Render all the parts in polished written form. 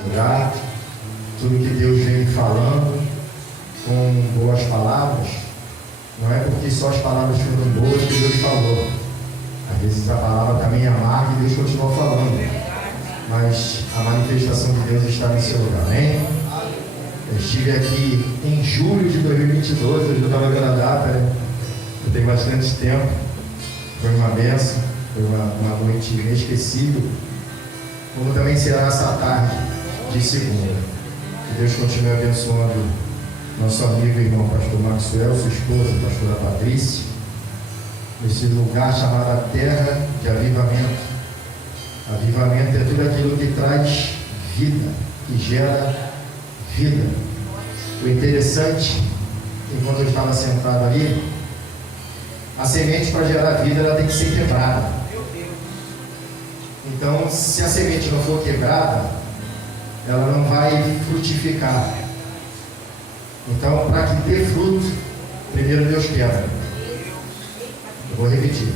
lugar, tudo que Deus vem falando com boas palavras, não é porque só as palavras foram boas que Deus falou. Às vezes a palavra também é amarga e Deus continua falando, mas a manifestação de Deus está nesse lugar, amém? Eu estive aqui em julho de 2022, hoje eu estava vendo a data, né? Eu tenho bastante tempo, foi uma bênção, foi uma noite inesquecível, como também será essa tarde de segunda. Que Deus continue abençoando nosso amigo e irmão pastor Maxwell, sua esposa, pastora Patrícia, nesse lugar chamado Terra de Avivamento. Avivamento é tudo aquilo que traz vida, que gera vida. O interessante, enquanto eu estava sentado ali, a semente para gerar vida, ela tem que ser quebrada. Então, se a semente não for quebrada, ela não vai frutificar. Então, para que dê fruto, primeiro Deus quebra. Eu vou repetir.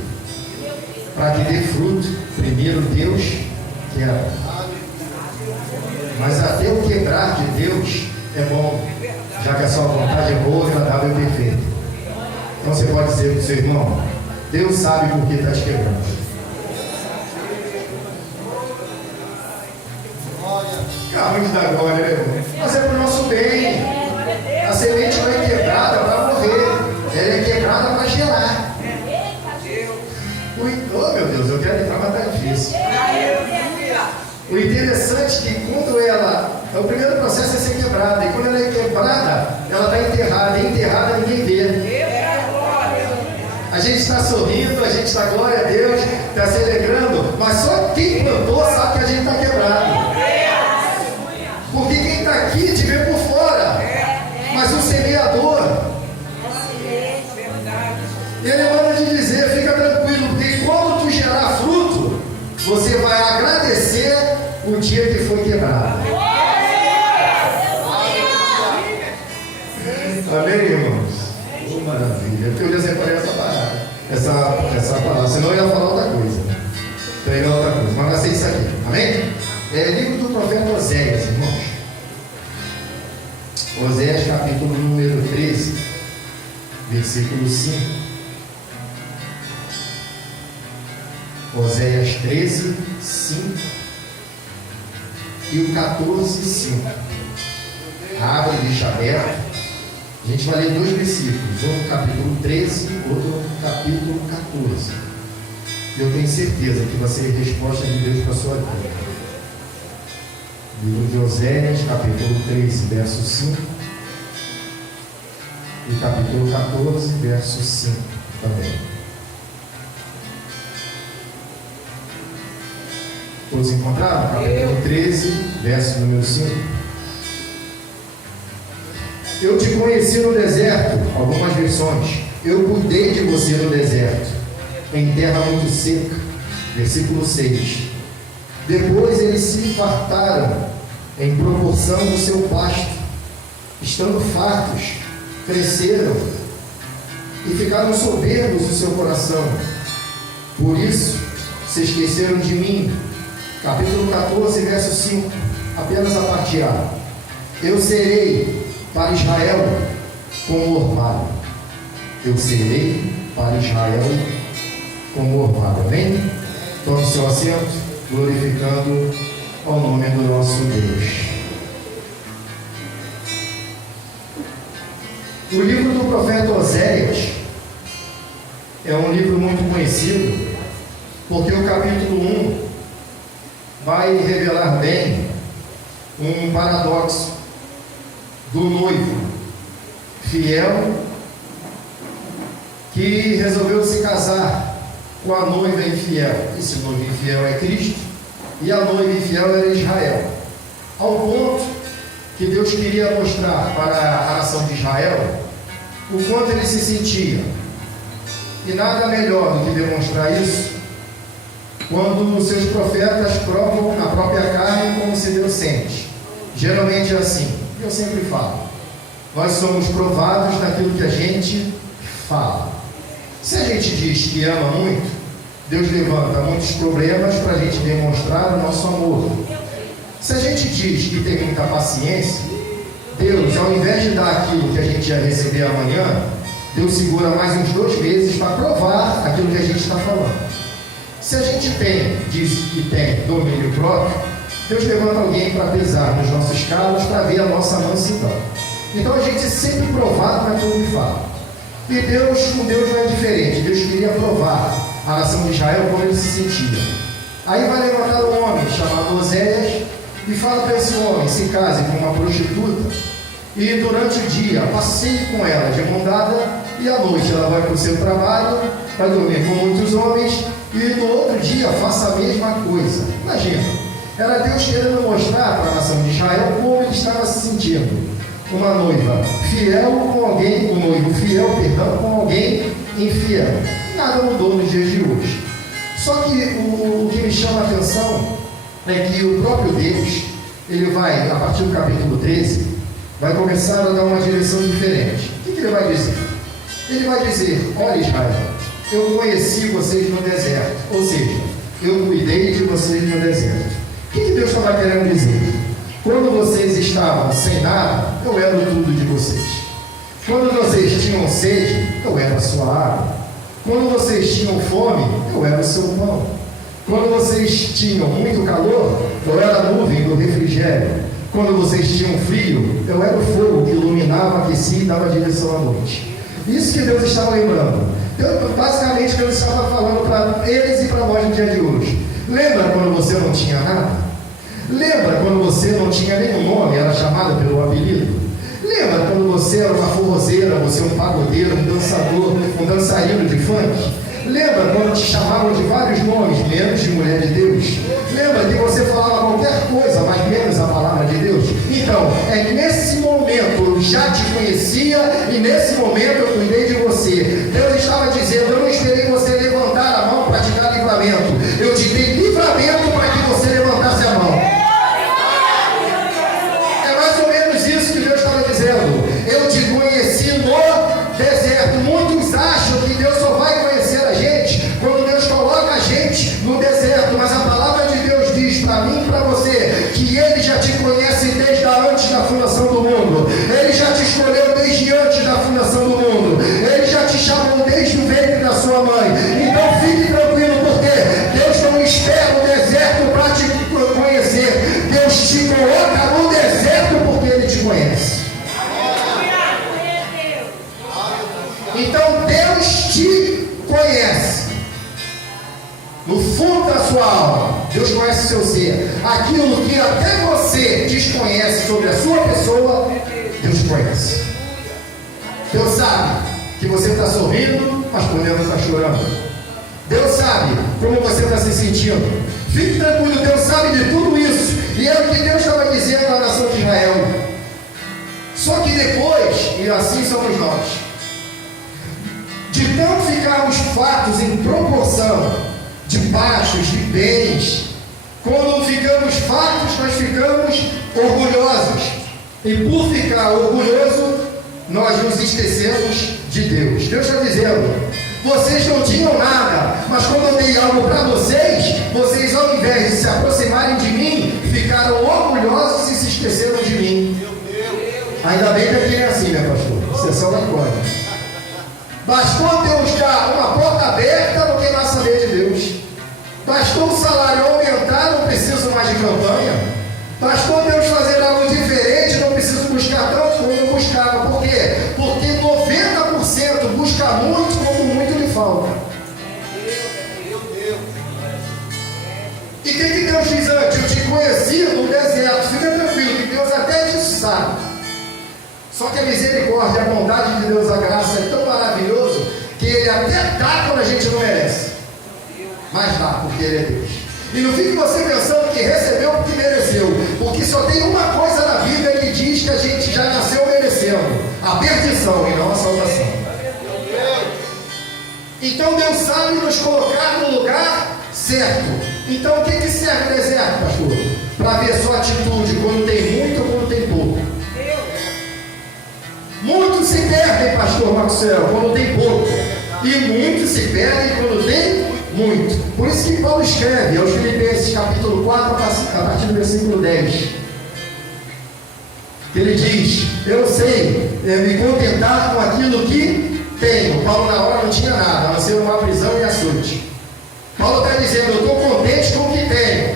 Para que dê fruto, primeiro Deus quebra. Mas até o quebrar de Deus é bom, já que a sua vontade é boa, agradável e perfeita. Então você pode dizer para o seu irmão: Deus sabe por que está te quebrando. Muito da glória, meu irmão. Mas é para o nosso bem. A semente não é quebrada para morrer, ela é quebrada para gerar. Oh, meu Deus, eu quero entrar, mas está difícil. O interessante é que quando ela, o primeiro processo é ser quebrada, e quando ela é quebrada, ela está enterrada, e enterrada ninguém vê. A gente está sorrindo, a gente está, glória a Deus, está se alegrando, mas só quem plantou sabe que a gente está quebrado. Porque quem está aqui te vê por fora, mas o semeador, ele manda te dizer: fica tranquilo, porque quando tu gerar fruto, você vai agradecer o dia que foi quebrado. Amém, irmãos? Oh, maravilha. Porque eu já separei essa palavra, senão eu ia falar outra coisa. Pregar outra coisa, mas vai ser isso aqui, amém? É livro do profeta Oséias, irmãos. Oséias, capítulo número 13, versículo 5. Oséias 13, 5 e o 14, 5. Abre e deixa aberto. A gente vai ler dois versículos, um no capítulo 13, outro no capítulo 14. Eu tenho certeza que vai ser a resposta de Deus para a sua vida. Livro de Oséias, capítulo 13, verso 5 e capítulo 14, verso 5 também. Todos encontraram? Capítulo 13, verso número 5. Eu te conheci no deserto, algumas versões. Eu cuidei de você no deserto, em terra muito seca. Versículo 6. Depois eles se fartaram em proporção do seu pasto, estando fartos, cresceram e ficaram soberbos no seu coração. Por isso se esqueceram de mim. Capítulo 14, verso 5, apenas a parte A. Eu serei para Israel como orvalho. Eu serei para Israel como orvalho. Amém? Tome seu assento, glorificando ao nome do nosso Deus. O livro do profeta Oséias é um livro muito conhecido, porque o capítulo 1 vai revelar bem um paradoxo do noivo fiel que resolveu se casar com a noiva infiel. Esse noivo infiel é Cristo e a noiva infiel era Israel, ao ponto que Deus queria mostrar para a nação de Israel o quanto ele se sentia. E nada melhor do que demonstrar isso quando os seus profetas provam na própria carne como se Deus sente. Geralmente é assim, eu sempre falo, nós somos provados naquilo que a gente fala. Se a gente diz que ama muito, Deus levanta muitos problemas para a gente demonstrar o nosso amor. Se a gente diz que tem muita paciência, Deus, ao invés de dar aquilo que a gente ia receber amanhã, Deus segura mais uns 2 meses para provar aquilo que a gente está falando. Se a gente diz que tem domínio próprio, Deus levanta alguém para pesar nos nossos calos para ver a nossa mansidão. Então a gente é sempre provado naquilo que fala. E Deus, com Deus não é diferente. Deus queria provar a nação de Israel como ele se sentia. Aí vai levantar um homem chamado Oséias e fala para esse homem: se case com uma prostituta e durante o dia passeie com ela de mão dada, e à noite ela vai para o seu trabalho, vai dormir com muitos homens, e no outro dia faça a mesma coisa. Imagina, era Deus querendo mostrar para a nação de Israel como ele estava se sentindo. Uma noiva fiel com alguém, um noivo fiel, perdão, com alguém infiel. Nada mudou nos dias de hoje. Só que o que me chama a atenção é que o próprio Deus, ele vai, a partir do capítulo 13, vai começar a dar uma direção diferente. O que ele vai dizer? Ele vai dizer: olha Israel, eu conheci vocês no deserto, ou seja, eu cuidei de vocês no deserto. O que Deus estava querendo dizer? Quando vocês estavam sem nada, eu era o tudo de vocês. Quando vocês tinham sede, eu era a sua água. Quando vocês tinham fome, eu era o seu pão. Quando vocês tinham muito calor, eu era a nuvem do refrigério. Quando vocês tinham frio, eu era o fogo que iluminava, aquecia e dava direção à noite. Isso que Deus estava lembrando. Basicamente, Deus estava falando para eles e para nós no dia de hoje. Lembra quando você não tinha nada? Lembra quando você não tinha nenhum nome, era chamado pelo apelido? Lembra quando você era uma forrozeira, você um pagodeiro, um dançador, um dançarino de funk? Lembra quando te chamavam de vários nomes, menos de mulher de Deus? Lembra que você falava qualquer coisa, mas menos a palavra de Deus? Então, é que nesse momento eu já te conhecia e nesse momento eu cuidei de você. Deus estava dizendo: eu não esperei você levantar a mão para te dar livramento. Eu te dei livramento para que você levantasse a mão. É mais ou menos isso que Deus estava dizendo. Eu te conheci no deserto. Muitos acham que Deus só vai conhecer a gente quando Deus coloca a gente no deserto, mas a palavra de Deus diz para mim e para você que Ele já te conhece desde antes da fundação do mundo. Ele já te escolheu desde antes da fundação do mundo. Ele já te chamou desde o ventre da sua mãe. Então fique tranquilo, porque Deus não espera o deserto para te conhecer. Deus te coloca no deserto porque Ele te conhece. Então Deus te conhece. No fundo da sua alma, Deus conhece o seu ser. Aquilo que até você desconhece sobre a sua pessoa, Deus conhece. Deus sabe que você está sorrindo, mas por dentro está chorando. Deus sabe como você está se sentindo. Fique tranquilo, Deus sabe de tudo isso. E é o que Deus estava dizendo à nação de Israel. Só que depois, e assim somos nós, de não ficarmos fartos em proporção de baixos, de bens, quando ficamos fartos, nós ficamos orgulhosos. E por ficar orgulhoso, nós nos esquecemos de Deus. Deus está dizendo: vocês não tinham nada, mas quando eu dei algo para vocês, vocês ao invés de se aproximarem de mim, ficaram orgulhosos e se esqueceram de mim. Ainda bem que aqui é assim, né, pastor? Sessão da glória. Bastou Deus dar uma porta aberta, não tem mais saber de Deus. Bastou o salário aumentar, não preciso mais de campanha. Bastou Deus fazer algo diferente, não preciso buscar tanto como eu buscava. Por quê? Porque 90% busca muito, como muito lhe falta. E o que Deus diz antes? Eu te conheci no deserto. Fica tranquilo, que Deus até disso sabe. Só que a misericórdia, a bondade de Deus, a graça é tão maravilhoso que Ele até dá quando a gente não merece. Mas dá, porque Ele é Deus. E não fique você pensando que recebeu porque mereceu. Porque só tem uma coisa na Bíblia que diz que a gente já nasceu merecendo: a perdição e não a salvação. Então Deus sabe nos colocar no lugar certo. Então o que serve o deserto, pastor? Para ver sua atitude quando tem muito ou quando tem pouco. Muitos se perdem, pastor Maxwell, quando tem pouco. E muitos se perdem quando tem muito. Por isso que Paulo escreve aos Filipenses, capítulo 4, a partir do versículo 10. Ele diz: eu sei me contentar com aquilo que tenho. Paulo na hora não tinha nada, a não ser uma prisão e açoite. Paulo está dizendo: eu estou contente com o que tenho,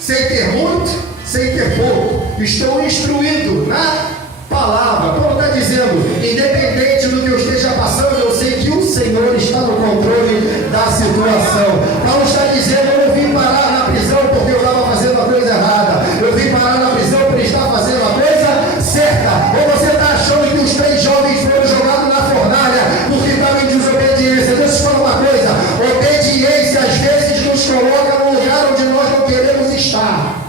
sem ter muito, sem ter pouco, estou instruído na palavra. Paulo está dizendo: independente do que eu esteja passando, eu sei que o Senhor está no controle da situação. Paulo está dizendo: eu não vim parar na prisão porque eu estava fazendo a coisa errada, eu vim parar na prisão porque ele está fazendo a coisa certa. Ou você está achando que os 3 jovens foram jogados na fornalha porque estavam em desobediência? Deixa eu te falar uma coisa: obediência às vezes nos coloca no lugar onde nós não queremos estar.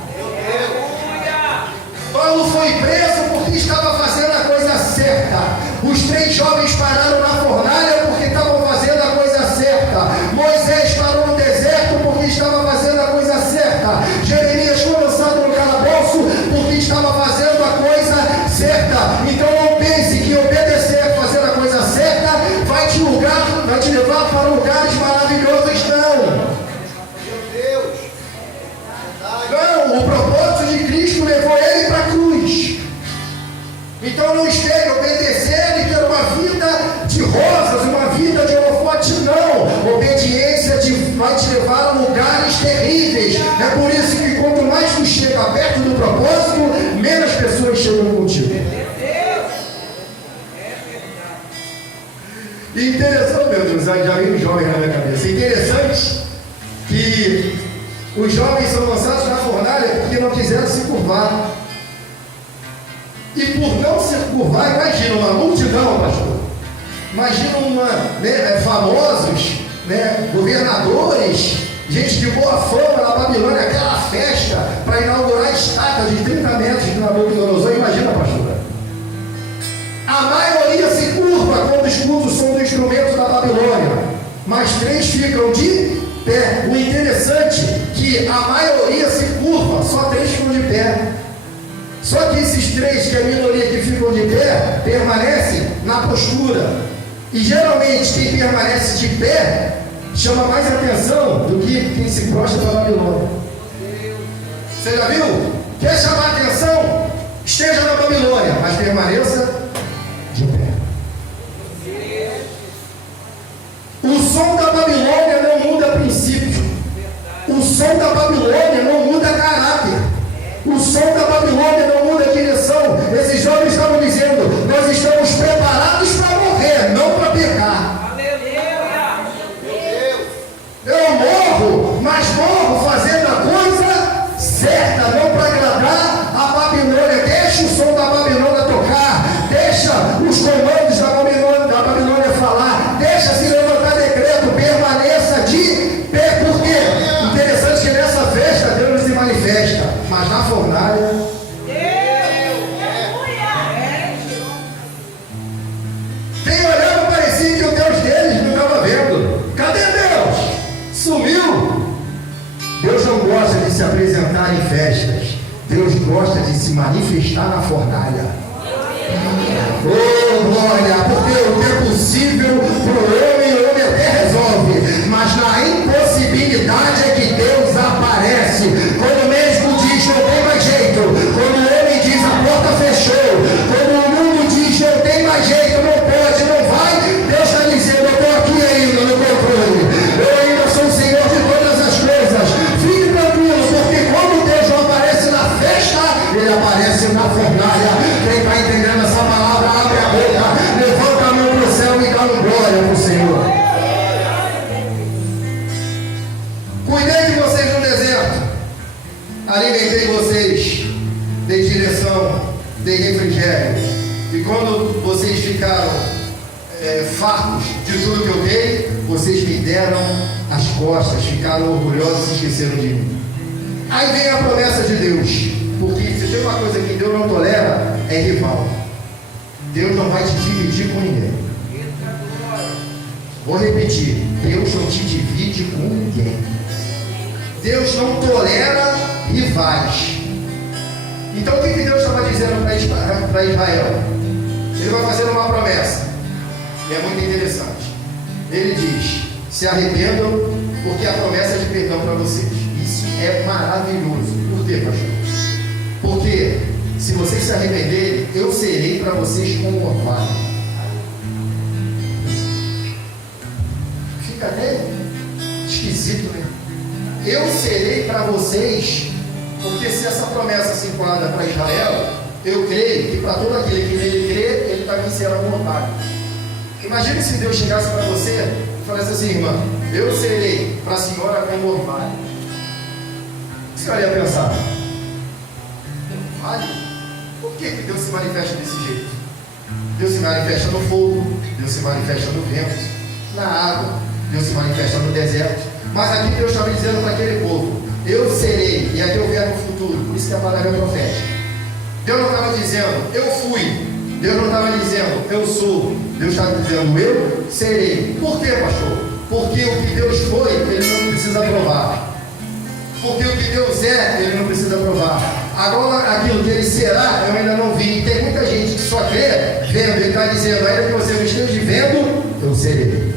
Paulo foi preso porque estava fazendo a coisa certa. Os 3 jovens pararam na fornalha porque estavam fazendo a coisa certa. Moisés parou no deserto porque estava fazendo a coisa certa. Jeremias foi lançado no calabouço porque estava fazendo a coisa certa. Então não pense que obedecer, fazer a coisa certa, vai te levar para lugares maravilhosos. Não, o propósito de Cristo levou ele para a cruz. Então não espere obedecer e ter uma vida de rosas, uma vida de holofote, não. Obediência vai te levar a lugares terríveis. É por isso que quanto mais tu chega perto do propósito, menos pessoas chegam contigo. Interessante, meu Deus, já veio um jovem na minha cabeça. Interessante que os jovens são lançados na fornalha porque não quiseram se curvar. E por não se curvar, imagina uma multidão, pastor. Imagina famosos, governadores, gente de boa fama na Babilônia, aquela festa para inaugurar a estátua de 30 metros de Nabucodonosor. Imagina, pastor. A maioria se curva quando escuta o som do instrumento da Babilônia, mas 3 ficam de pé. O interessante é que a maioria se curva, só 3 ficam de pé. Só que esses 3, que é a minoria que ficam de pé, permanecem na postura. E geralmente quem permanece de pé chama mais atenção do que quem se prostra para a Babilônia. Você já viu? Quer chamar atenção? Esteja na Babilônia, mas permaneça de pé. O som da Babilônia não muda princípio. O som da Babilônia não muda caráter. O som da Babilônia não muda direção. Esses jovens estavam dizendo: nós estamos preparados para morrer, não para pecar. Aleluia! Eu morro, mas morro fazendo a coisa certa, não para agradar a Babilônia. Deixa o som da Babilônia tocar, deixa os comandos da Babilônia falar, deixa se levantar decreto, permaneça de pé. Por quê? Interessante que nessa festa Deus se manifesta, mas na fornalha quem olhava parecia que o Deus deles não estava vendo. Cadê Deus? Sumiu. Deus não gosta de se apresentar em festas. Deus gosta de se manifestar na fornalha. Oh, glória! Porque o que é possível para o homem até resolve, mas na impossibilidade é que Deus aparece. Quando o médico diz: não tem mais jeito, quando o homem diz: a porta fechou, quando o mundo diz: não tem mais jeito, não pode, não vai, Deus está dizendo: eu estou aqui ainda no controle, eu ainda sou o Senhor de todas as coisas. Fique tranquilo, porque quando Deus não aparece na festa, Ele aparece na fornalha. Quem está entendendo essa palavra, abre a boca, levanta a mão para o céu e dá um glória para o Senhor. Cuidei de vocês no deserto, alimentei vocês, dei direção, dei refrigério. E quando vocês ficaram fartos de tudo que eu dei, vocês me deram as costas, ficaram orgulhosos e esqueceram de mim. Aí vem a promessa de Deus, porque se tem uma coisa que Deus não tolera, é rival. Deus não vai te dividir com ninguém. Vou repetir: Deus não te divide com ninguém. Deus não tolera rivais. Então o que Deus estava dizendo para Israel? Ele vai fazer uma promessa, e é muito interessante. Ele diz: se arrependam, porque a promessa é de perdão para vocês. Isso é maravilhoso. Por quê, pastor? Porque se vocês se arrependerem, eu serei para vocês como orvalho. Fica até esquisito, né? Eu serei para vocês, porque se essa promessa se enquadra para Israel, eu creio que para todo aquele que nele crê, ele também será um orvalho. Imagine se Deus chegasse para você e falasse assim: irmã, eu serei para a senhora como orvalho. O que a senhora ia pensar? Orvalho? Por que Deus se manifesta desse jeito? Deus se manifesta no fogo, Deus se manifesta no vento, na água, Deus se manifesta no deserto. Mas aqui Deus estava dizendo para aquele povo: eu serei, e aqui eu vejo no futuro, por isso que a palavra é profética. Deus não estava dizendo eu fui, Deus não estava dizendo eu sou, Deus estava dizendo eu serei. Por quê, pastor? Porque o que Deus foi, ele não precisa provar. Porque o que Deus é, ele não precisa provar. Agora, aquilo que ele será, eu ainda não vi. E tem muita gente que só crê vendo. Ele está dizendo: ainda que você não esteja vendo, eu serei.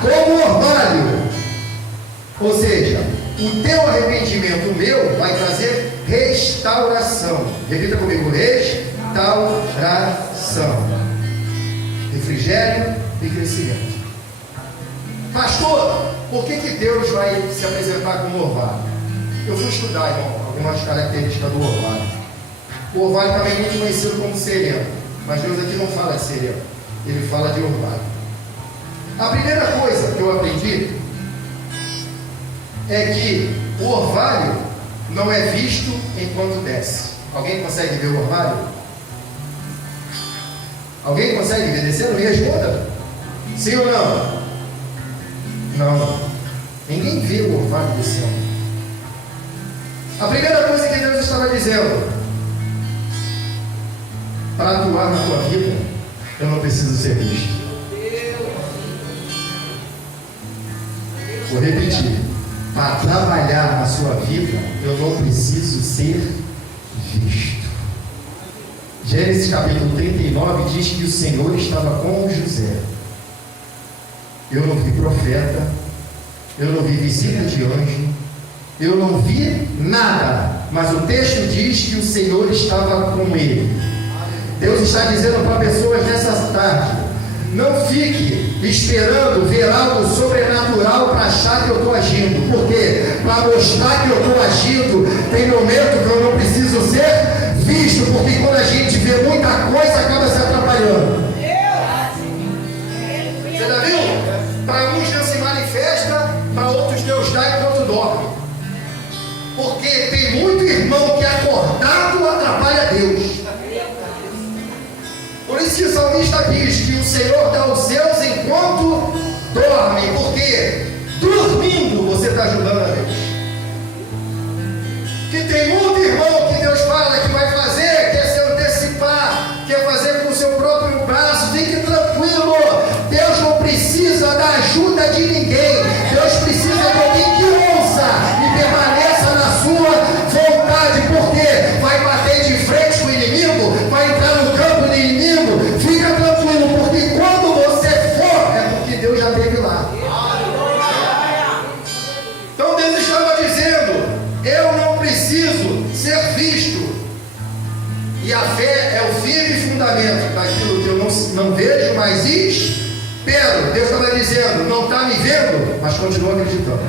Como orvalho. Ou seja, o teu arrependimento, o meu, vai trazer restauração. Repita comigo: restauração, refrigério e crescimento. Pastor, por que Deus vai se apresentar como orvalho? Eu fui estudar, irmão, algumas características do orvalho. O orvalho também é muito conhecido como sereno, mas Deus aqui não fala de sereno, ele fala de orvalho. A primeira coisa que eu aprendi é que o orvalho não é visto enquanto desce. Alguém consegue ver o orvalho? Alguém consegue ver descendo? Me responda. Sim ou não? Não. Ninguém vê o orvalho descendo. A primeira coisa que Deus estava dizendo: para atuar na tua vida, eu não preciso ser visto. Vou repetir: para trabalhar na sua vida, eu não preciso ser visto. Gênesis capítulo 39 diz que o Senhor estava com José. Eu não vi profeta, eu não vi visita de anjo, eu não vi nada, mas o texto diz que o Senhor estava com ele. Deus está dizendo para pessoas nessa tarde: não fique esperando ver algo sobrenatural para achar que eu estou agindo. Por quê? Para mostrar que eu estou agindo, tem momento que eu não preciso ser visto, porque quando a gente vê muita coisa, acaba se atrapalhando. Você já viu? Para uns Deus se manifesta, para outros Deus dá enquanto dorme. Porque tem muito irmão que acordado atrapalha Deus. Por isso que o salmista diz que o Senhor dá os seus enquanto dorme, porque dormindo você está ajudando a Deus. Que tem muito irmão que Deus fala que vai fazer, quer se antecipar, quer fazer com o seu próprio braço. Fique tranquilo, Deus não precisa da ajuda de ninguém. Deus precisa de alguém que ouça e permaneça na sua vontade, porque vai bater de frente com o inimigo, vai entrar no campo do inimigo. Fica tranquilo, porque quando você for, é porque Deus já esteve lá. Então Deus estava dizendo: eu não preciso ser visto. E a fé é o firme fundamento daquilo que eu não vejo, mas espero. Deus estava dizendo: não está me vendo, mas continua acreditando.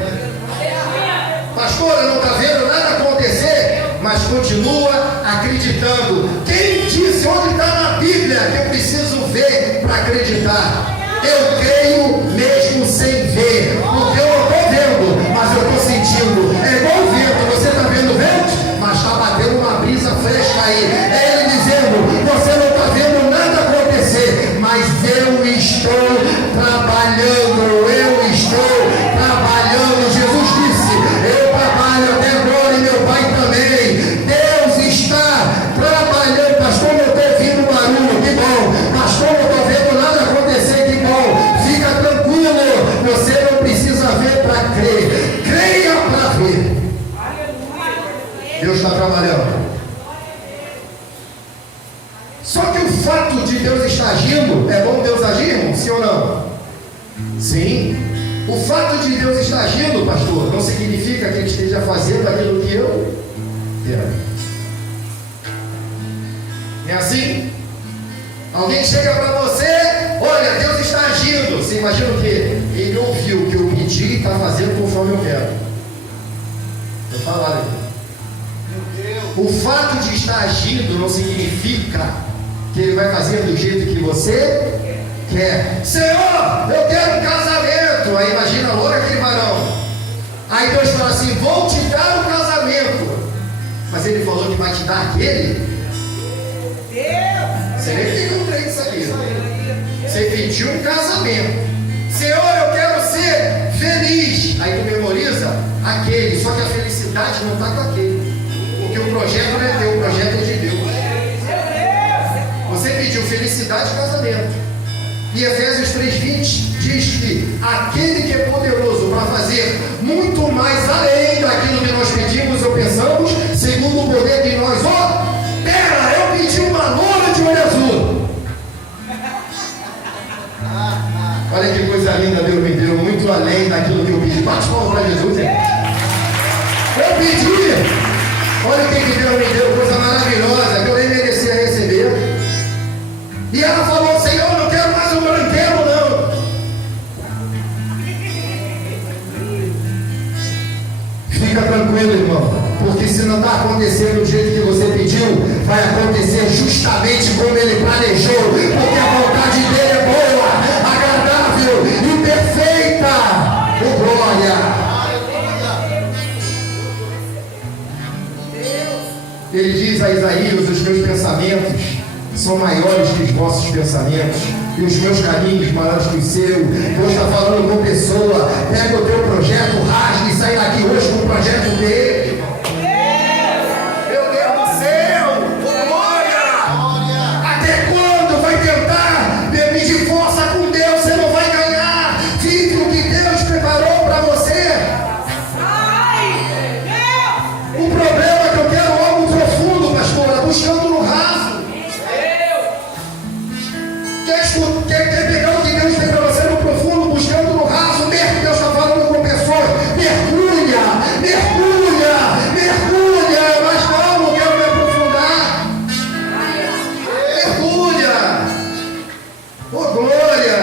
Pastora, não está vendo nada acontecer, mas continua acreditando. Quem disse? Onde está na Bíblia que eu preciso ver para acreditar? Eu creio mesmo sem ver, porque eu não estou vendo, mas eu estou sentindo. É igual o vento. Você está vendo o vento, mas está batendo uma brisa fresca aí. É ele dizendo: você não está vendo nada acontecer, mas eu estou trabalhando. Eu estou trabalhando. Jesus disse: eu trabalho até agora e meu Pai também. Deus está trabalhando. Pastor, não estou ouvindo barulho, que bom. Pastor, não estou vendo nada acontecer, que bom. Fica tranquilo, você não precisa ver para crer, creia para ver. Deus está trabalhando. Só que o fato de Deus estar agindo, é bom Deus agir, irmão? Sim ou não? Sim. O fato de Deus estar agindo, pastor, não significa que Ele esteja fazendo aquilo que eu quero. É assim? Alguém chega para você, olha, Deus está agindo. Você imagina o quê? Ele ouviu o que eu pedi e está fazendo conforme eu quero. Eu falo, olha, o fato de estar agindo não significa que Ele vai fazer do jeito que você quer. Senhor, eu quero um casamento. Aí imagina logo aquele varão. Aí Deus fala assim, vou te dar um casamento. Mas Ele falou que vai te dar aquele. Você nem tem como crer isso aqui. Você pediu um casamento. Senhor, eu quero ser feliz. Aí tu memoriza aquele. Só que a felicidade não está com aquele. Porque o projeto não é teu, o projeto é de Deus. Você pediu felicidade e casamento. E Efésios 3:20 diz que aquele que é poderoso para fazer muito mais além daquilo que nós pedimos ou pensamos, segundo o poder que nós opera. Eu pedi uma loura de olho azul. Olha que coisa linda, Deus me deu muito além daquilo que eu pedi. Bate palma para Jesus, hein? Eu pedi. Olha o que Deus me deu, coisa maravilhosa que eu nem merecia receber. E ela falou, Senhor, não quero mais um branquelo, não. Fica tranquilo, irmão, porque se não está acontecendo do jeito que você pediu, vai acontecer justamente como Ele planejou, porque a vontade dEle é boa, agradável e perfeita. Oh, glória! Ele diz a Isaías, os meus pensamentos são maiores que os vossos pensamentos, e os meus caminhos maiores que os seus. Deus está falando com pessoa. Pega o teu projeto, rasga e sai daqui hoje com o projeto dele. Meu Deus do céu! Glória! Até quando vai tentar medir força com Deus? Você não vai ganhar. Vive o que Deus preparou para você. O problema é que eu quero algo profundo, pastora, buscando no raso. Quer pegar o que Deus tem para você no profundo, buscando no raso? Deus está falando com pessoas. Mergulha, mas não quero me aprofundar. Mergulha. Oh, glória.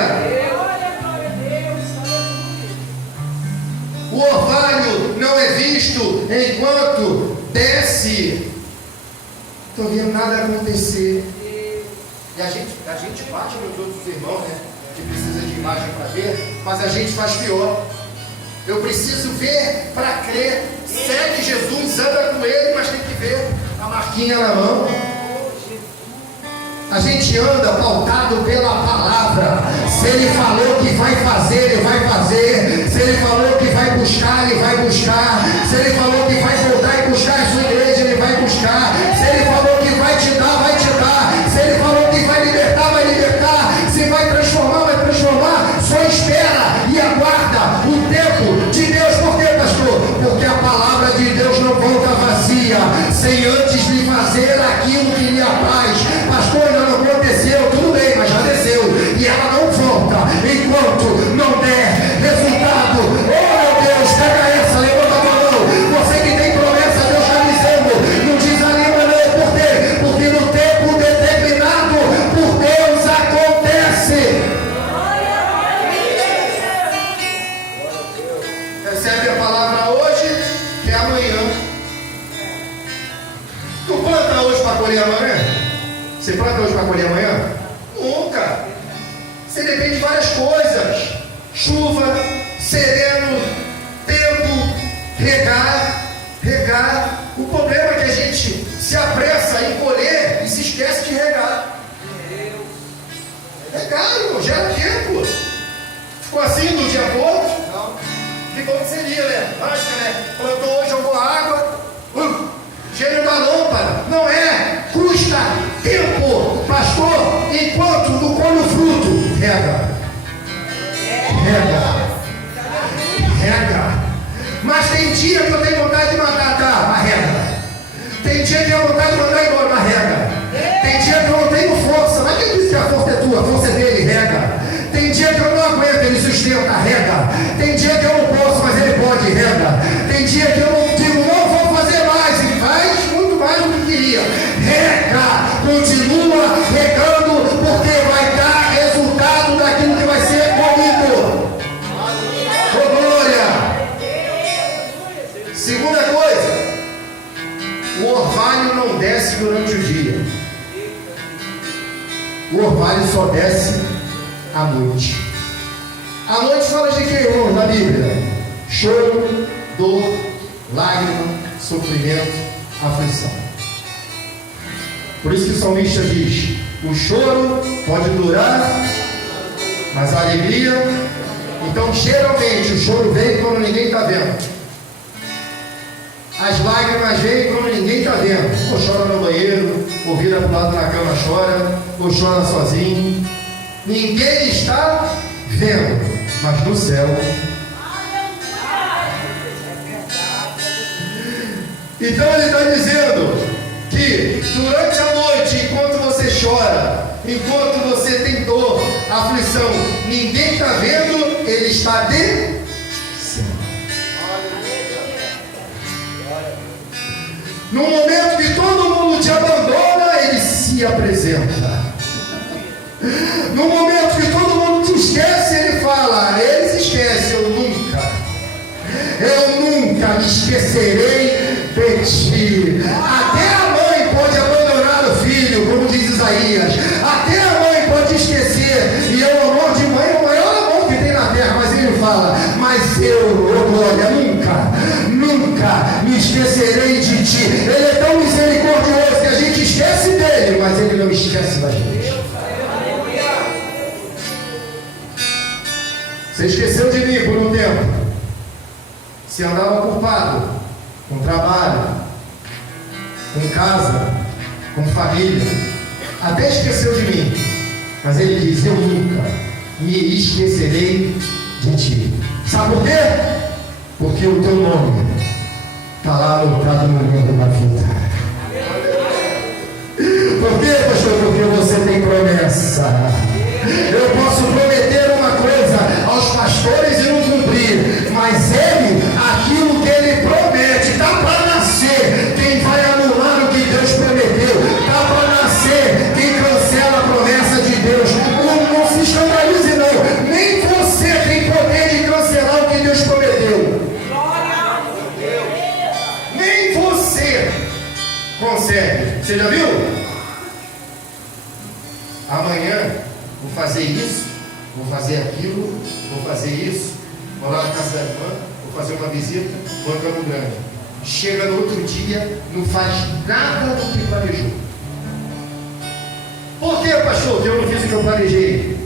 O orvalho não é visto enquanto desce. Estou vendo nada acontecer. E a gente bate nos outros irmãos, né? Que precisa de imagem para ver, mas a gente faz pior. Eu preciso ver para crer. Segue Jesus, anda com Ele, mas tem que ver a marquinha na mão. A gente anda pautado pela palavra. Se Ele falou que vai fazer, Ele vai fazer. Se Ele falou que vai buscar, Ele vai buscar. Se Ele falou que vai voltar e buscar a sua igreja, Ele vai buscar. Se Ele falou que vai te dar, vai te dar. Se Ele falou que vai libertar, vai libertar. Se vai transformar, vai transformar. Só espera e aguarda o tempo de Deus. Por quê, pastor? Porque a palavra de Deus não volta vazia, sem antes lhe fazer aquilo que lhe apraz. Pastor, ainda não aconteceu, tudo bem, mas já desceu. E ela não volta enquanto não der resultado. Oh, meu Deus, pega essa, levanta a mão. Você que tem promessa, Deus está dizendo, não desanima não. Por quê? Porque no tempo determinado por Deus acontece. Recebe a palavra hoje, que é amanhã. Tu planta hoje para colher amanhã? Você planta hoje para colher amanhã? Nunca. Você depende de várias coisas. Chuva, sereno, tempo, regar. O problema é que a gente se apressa em colher e se esquece de regar. Regar, irmão, gera tempo. Ficou assim do dia para o outro? Não. Que bom que seria, né? Acho, né? Plantou hoje, jogou água. Gênio da lâmpada. Não é. Custa tempo, pastor. Enquanto não come o fruto, rega. Mas tem dia que eu tenho vontade de matar, tá? Mas rega. Tem dia que eu tenho vontade de mandar embora, mas rega. Tem dia que eu não tenho força. Mas quem disse que a força é tua? A força é dele, rega. Tem dia que eu não aguento, ele sustenta. dia carrega. Tem dia que eu não posso, mas ele pode, rega. Tem dia que eu não digo, não vou fazer mais, ele faz muito mais do que queria. Rega, continua regando, porque vai dar resultado daquilo que vai ser comigo. Oh, glória! Segunda coisa, o orvalho não desce durante o dia. O orvalho só desce à noite. A noite fala de quê, irmãos, na Bíblia? Choro, dor, lágrima, sofrimento, aflição. Por isso que o salmista diz: o choro pode durar, mas a alegria... Então, geralmente, o choro vem quando ninguém está vendo. As lágrimas vêm quando ninguém está vendo. Ou chora no banheiro, ou vira para o lado na cama, chora, ou chora sozinho. Ninguém está vendo, mas no céu. Então ele está dizendo que durante a noite, enquanto você chora, enquanto você tem dor, aflição, ninguém está vendo, ele está descendo. No momento que todo mundo te abandona, ele se apresenta. No momento que todo mundo te esquece, ele fala: eles esquecem, eu nunca me esquecerei de ti. Até a mãe pode abandonar o filho, como diz Isaías. Até a mãe pode esquecer, e é o amor de mãe, o maior amor que tem na terra. Mas ele fala: mas eu, glória, nunca me esquecerei de ti. Ele é tão misericordioso que a gente esquece dele, mas ele não esquece da gente. Você esqueceu de mim por um tempo. Você andava ocupado com trabalho, com casa, com família. Até esqueceu de mim. Mas ele diz: eu nunca me esquecerei de ti. Sabe por quê? Porque o teu nome está lá anotado no livro da vida. Por quê, pastor? Porque você tem promessa. Eu posso prometer uma coisa aos pastores e não cumprir, mas ele, aquilo que ele promete, está para nascer. Quem vai anular o que Deus prometeu? Está para nascer. Quem cancela a promessa de Deus? Não se escandalize, não. Nem você tem poder de cancelar o que Deus prometeu. Nem você consegue. Você já viu? Amanhã vou fazer isso, vou fazer aquilo, vou fazer isso, vou lá na casa da irmã, vou fazer uma visita, vou em Campo Grande. Chega no outro dia, não faz nada do que planejou. Por que, pastor, que eu não fiz o que eu planejei?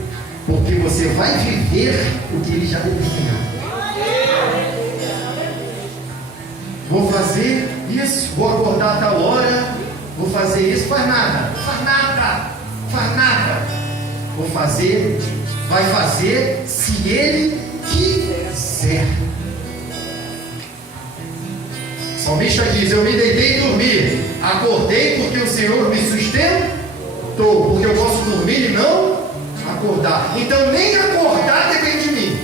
Porque você vai viver o que ele já determinou. Vou fazer isso, vou acordar a tal hora, vou fazer isso, faz nada. Vou fazer, vai fazer se ele quiser. O salmista diz: eu me deitei e dormi, acordei porque o Senhor me sustentou. Porque eu posso dormir e não acordar. Então nem acordar depende de mim.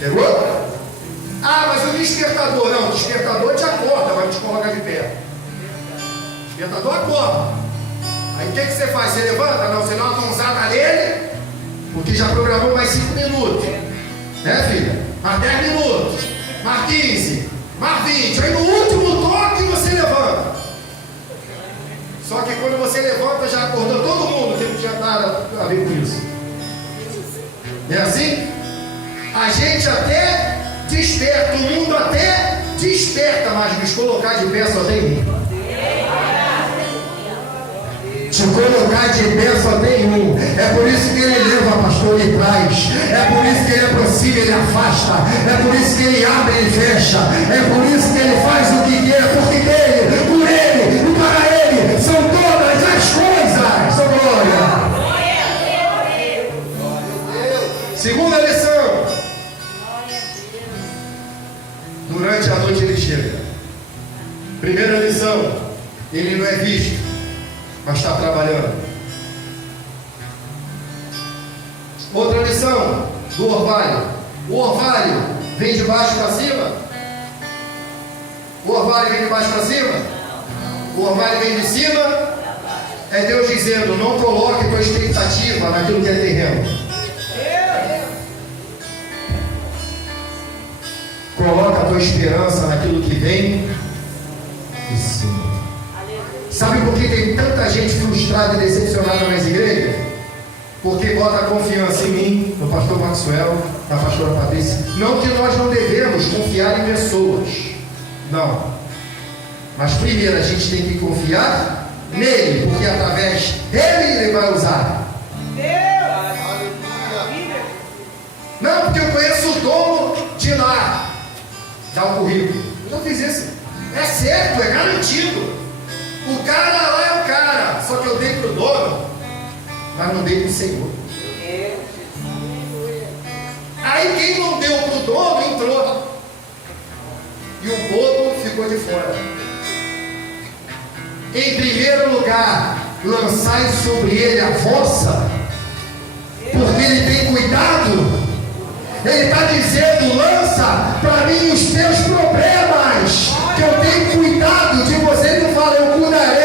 Pegou? Ah, mas o despertador, não, o despertador te acorda, vai te colocar de pé. O despertador acorda. Aí o que você faz? Você levanta? Não, você dá uma mãozada nele, porque já programou mais 5 minutos. Né, filha? Mais 10 minutos, mais 15, mais 20. Aí no último toque você levanta. Só que quando você levanta, já acordou todo mundo, que não tinha nada a ver com isso. É assim? A gente até desperta, o mundo até desperta, mas nos colocar de pé só tem um. Te colocar de pé só tem um. É por isso que ele leva, pastor, e traz. É por isso que ele aproxima, ele afasta. É por isso que ele abre e fecha. É por isso que ele faz o que quer, porque dele, por ele e para ele são todas as coisas. São glória. Segunda lição. Durante a noite ele chega. Primeira lição: ele não é visto, mas está trabalhando. Outra lição do orvalho. O orvalho vem de baixo para cima? O orvalho vem de baixo para cima? O orvalho vem de cima? É Deus dizendo: não coloque tua expectativa naquilo que é terreno. Coloca a tua esperança naquilo que vem de cima. Sabe por que tem tanta gente frustrada e decepcionada nas igrejas? Porque bota a confiança em mim, no pastor Maxwell, na pastora Patrícia. Não que nós não devemos confiar em pessoas, não. Mas primeiro a gente tem que confiar nele, porque através dele ele vai usar. Não, porque eu conheço o dono de lá. Dá o currículo. Eu já fiz isso. É certo, é garantido. O cara lá é o cara. Só que eu dei para o dono, mas não dei para o Senhor. Aí quem não deu para o dono entrou. E o bobo ficou de fora. Em primeiro lugar, lançai sobre ele a vossa, porque ele tem cuidado. Ele está dizendo: lança para mim os teus problemas, que eu tenho cuidado de você. Ele não fala: eu cuidarei